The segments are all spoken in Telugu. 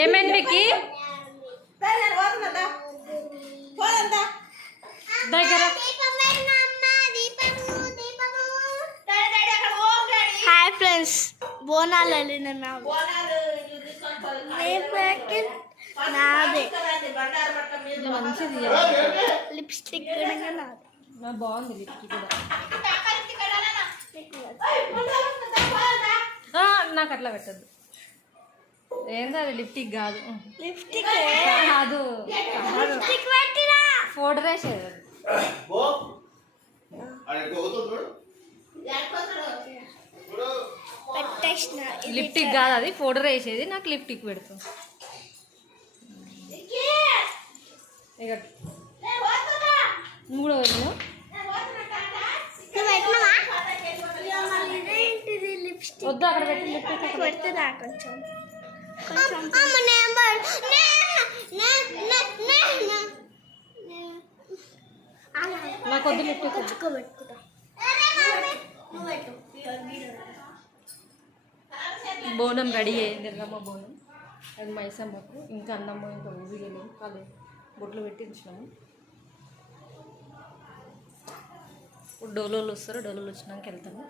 ఏమైంది మీకు దగ్గర. హాయ్ ఫ్రెండ్స్ బోనాలు వెళ్ళిన నాదే ఇట్లా మంచిది లిప్స్టిక్ కూడా నాదే. నా బాగుంది లిప్స్టిక్ కూడా. ఆ, నాకు అట్లా పెట్టద్దు. ఏంది అది లిప్టిక్ కాదు. లిప్స్టిక్ కాదు. లిప్స్టిక్ పెట్టినా అది. పెట్టేసిన ఇది లిప్టిక్ కాదు అది. పౌడర్ వేసేది నాకు లిప్టిక్ పెడుతుంది ఇక మూడో లిప్స్టిక్? వద్దు అక్కడ పెట్టి లిప్టిక్ పెడుతుందా కొంచెం? నాకు వద్దు బోనం రెడీ అయ్యింది ఎల్లమ్మ బోనం. అది మైసమ్మకు. ఇంకా అన్నమ్మ ఇంకా ఊరిగలేదు అదే బొట్లు పెట్టించినాము. ఇప్పుడు డోలోలు వస్తారు డోలోలు వచ్చినాక వెళ్తాము.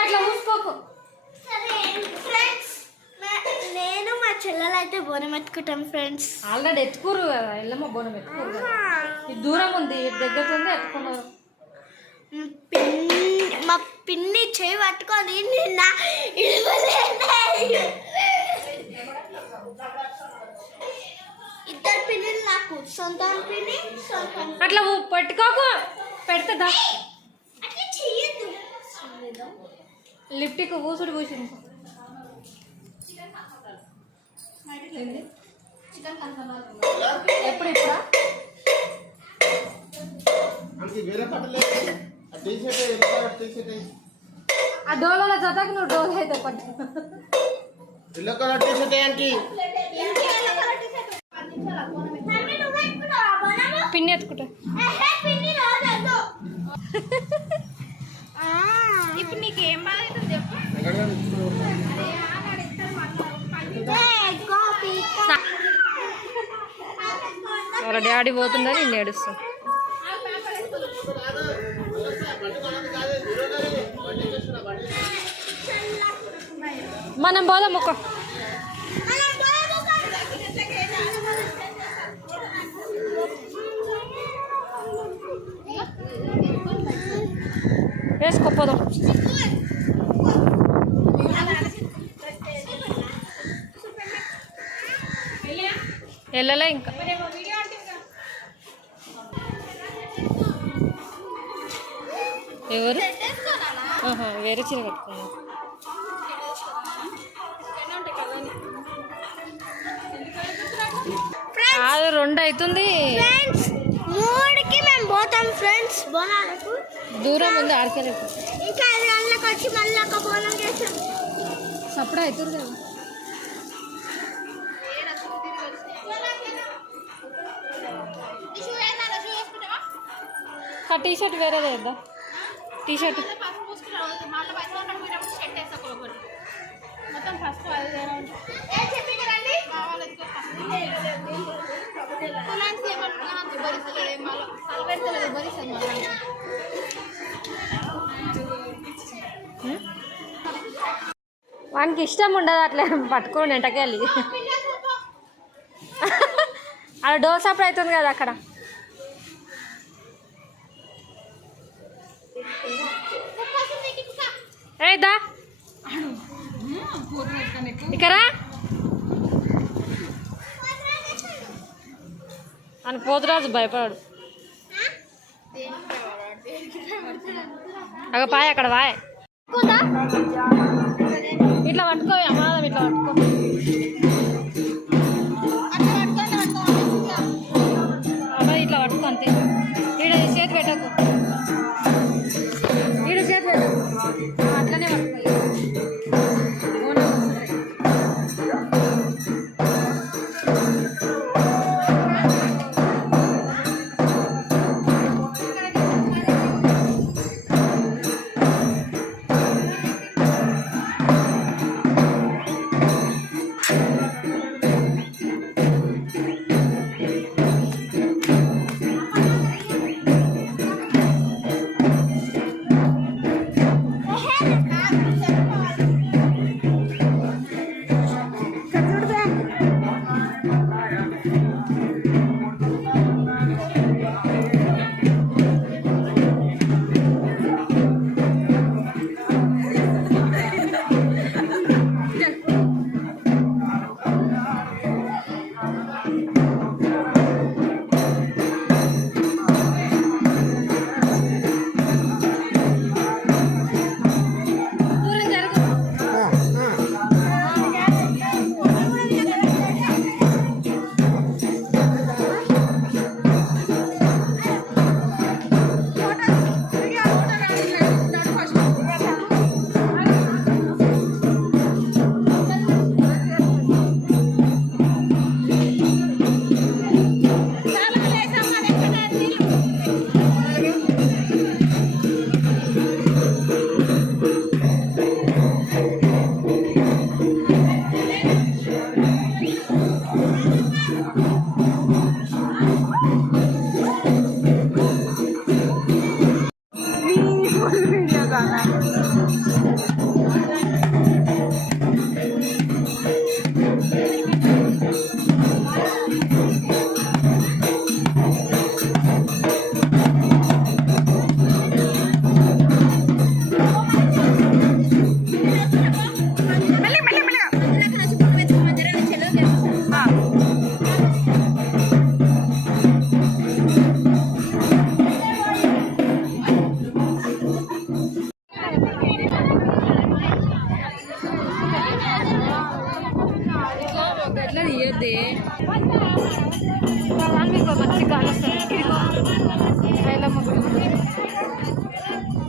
అట్లా మూసుకోకు చెల్లెలు అయితే బోనం ఎత్తుకుంటాం ఫ్రెండ్స్ ఆల్రెడీ ఎత్తుకోరు కదా ఎల్లమ్మ బోనం ఎత్తుకోరు ఇది దూరం ఉంది దగ్గర ఉంది ఎత్తుకున్నారు. మా పిన్ని చేయి పట్టుకొని నిన్న. ఇద్దరు పిన్నులు నాకు సొంత పిన్ని సొంత అట్లా పట్టుకోకు పెడుతుందా లిప్టిక్ ఊసుడు పూసింది ఏంది? ఎప్పుడు ఇప్పుడా మనకి వేరే పట్టలే ఆ T shirt yellow colour T shirt ఆ డోలలో చదవకు నువ్వు డోలో అయితే పట్టు ఎల్లో కలర్ టీ షర్ట్ ఏంటి మమ్మీ నువ్వు పెట్టుకున్నావా బోనము? పిన్ని ఎత్తుకుంటా ఏహే, పిన్ని వాళ్ళ డాడీ పోతుందని నేను ఏడుస్తాను. మనం పోదాం ఒక వేసుకోపోదాం వెళ్ళలే ఇంకా? ఎవరు? వేరే చీర కట్టుకున్నాను అది రెండు అవుతుంది ఫ్రెండ్స్ మూడుకి మేము పోతాం ఫ్రెండ్స్ బోనాలకు. దూరం ఉంది ఆడికెళ్ళకు ఇంకా ఐదు గంటలకు వచ్చి మళ్ళీ ఒక బోనం చేస్తాం. సప్పుడు అవుతుంది కదా. ఆ టీ షర్ట్ వేరే లేదా టీ షర్ట్ మొత్తం ఫస్ట్ వానికి ఇష్టం ఉండదు అట్లా పట్టుకోండి ఎంటకెళ్ళి అక్కడ డోర్ సప్పుడు అవుతుంది కదా అక్కడ. ఏదా ఇక్కడ? అని పోతురాజు భయపడాడు. అగ పాయ అక్కడ పాయ ఇట్లా పట్టుకో అమ్మాదం ఇట్లా పట్టుకో.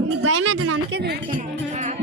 నీకు భయం అవుతుంది అందుకే హాయ్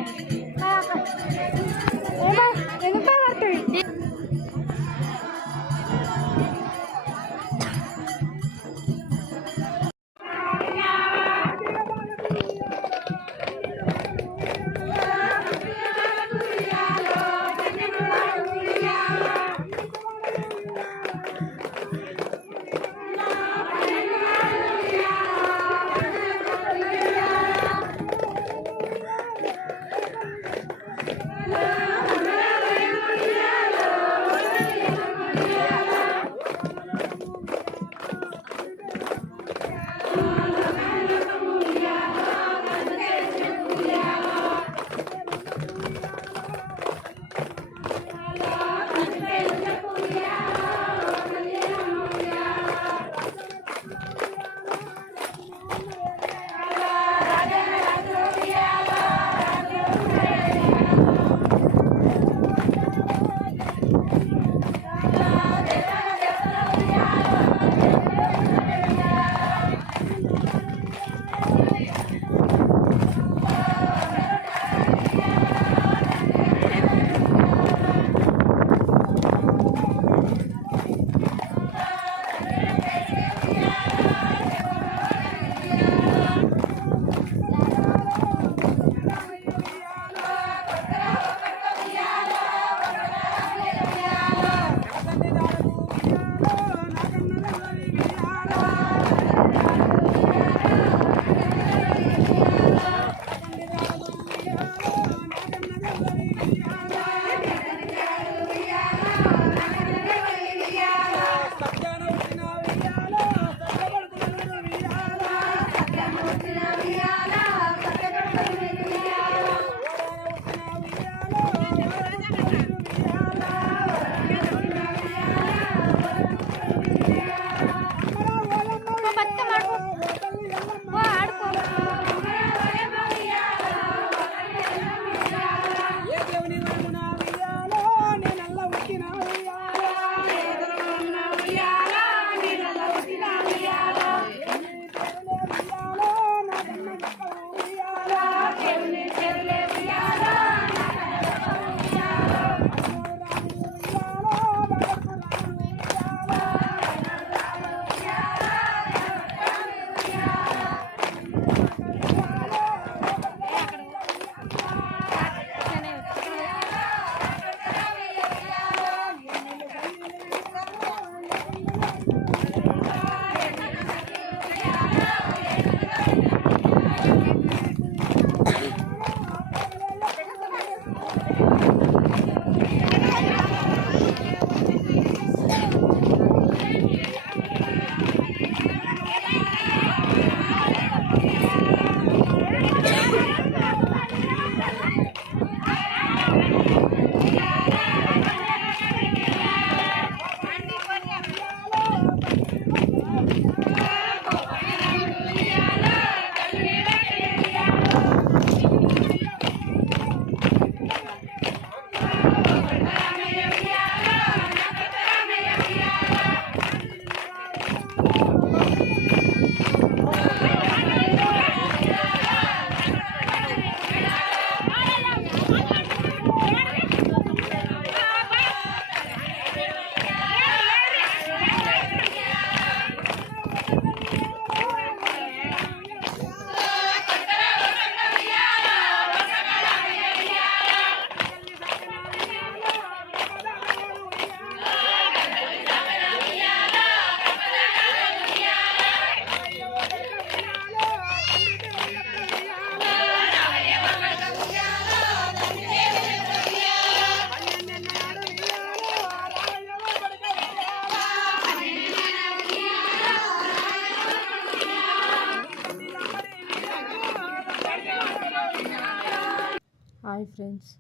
ఫ్రెండ్స్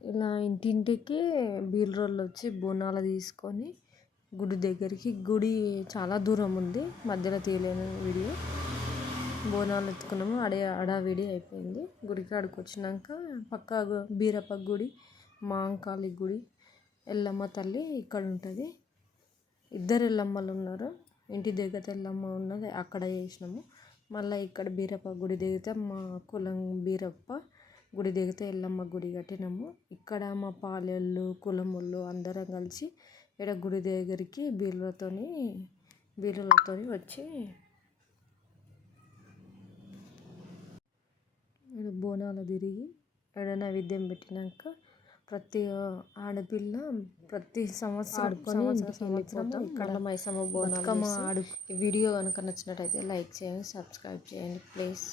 ఇలా ఇంటింటికి బీల్రోళ్ళు వచ్చి బోనాలు తీసుకొని గుడి దగ్గరికి గుడి చాలా దూరం ఉంది మధ్యలో తీయలేని వీడియో. బోనాలు ఎత్తుకున్నాము అడే అడావిడి అయిపోయింది. గుడికి కాడికి వచ్చినాక పక్క బీరప్ప గుడి మాంకాళి గుడి ఎల్లమ్మ తల్లి ఇక్కడ ఉంటుంది. ఇద్దరు ఎల్లమ్మలు ఉన్నారు. ఇంటి దగ్గర ఎల్లమ్మ ఉన్నది అక్కడ చేసినాము. మళ్ళీ ఇక్కడ బీరప్ప గుడి దిగితే మా కులం బీరప్ప గుడి దిగితే ఎల్లమ్మ గుడి కట్టినాము. ఇక్కడ మా పాలెళ్ళు కులముళ్ళు అందరం కలిసి ఇక్కడ గుడి దగ్గరికి బీరులతోని బీరులతోని వచ్చి ఈడ బోనాలు తిరిగి ఆడ నైవేద్యం పెట్టినాక ప్రతి ఆడపిల్ల ప్రతి సంవత్సరం ఆడుకొని సంవత్సరం ఇక్కడ మైసమ్మ బోనాలు ఆడు వీడియో కనుక నచ్చినట్టయితే లైక్ చేయండి సబ్స్క్రైబ్ చేయండి ప్లీజ్.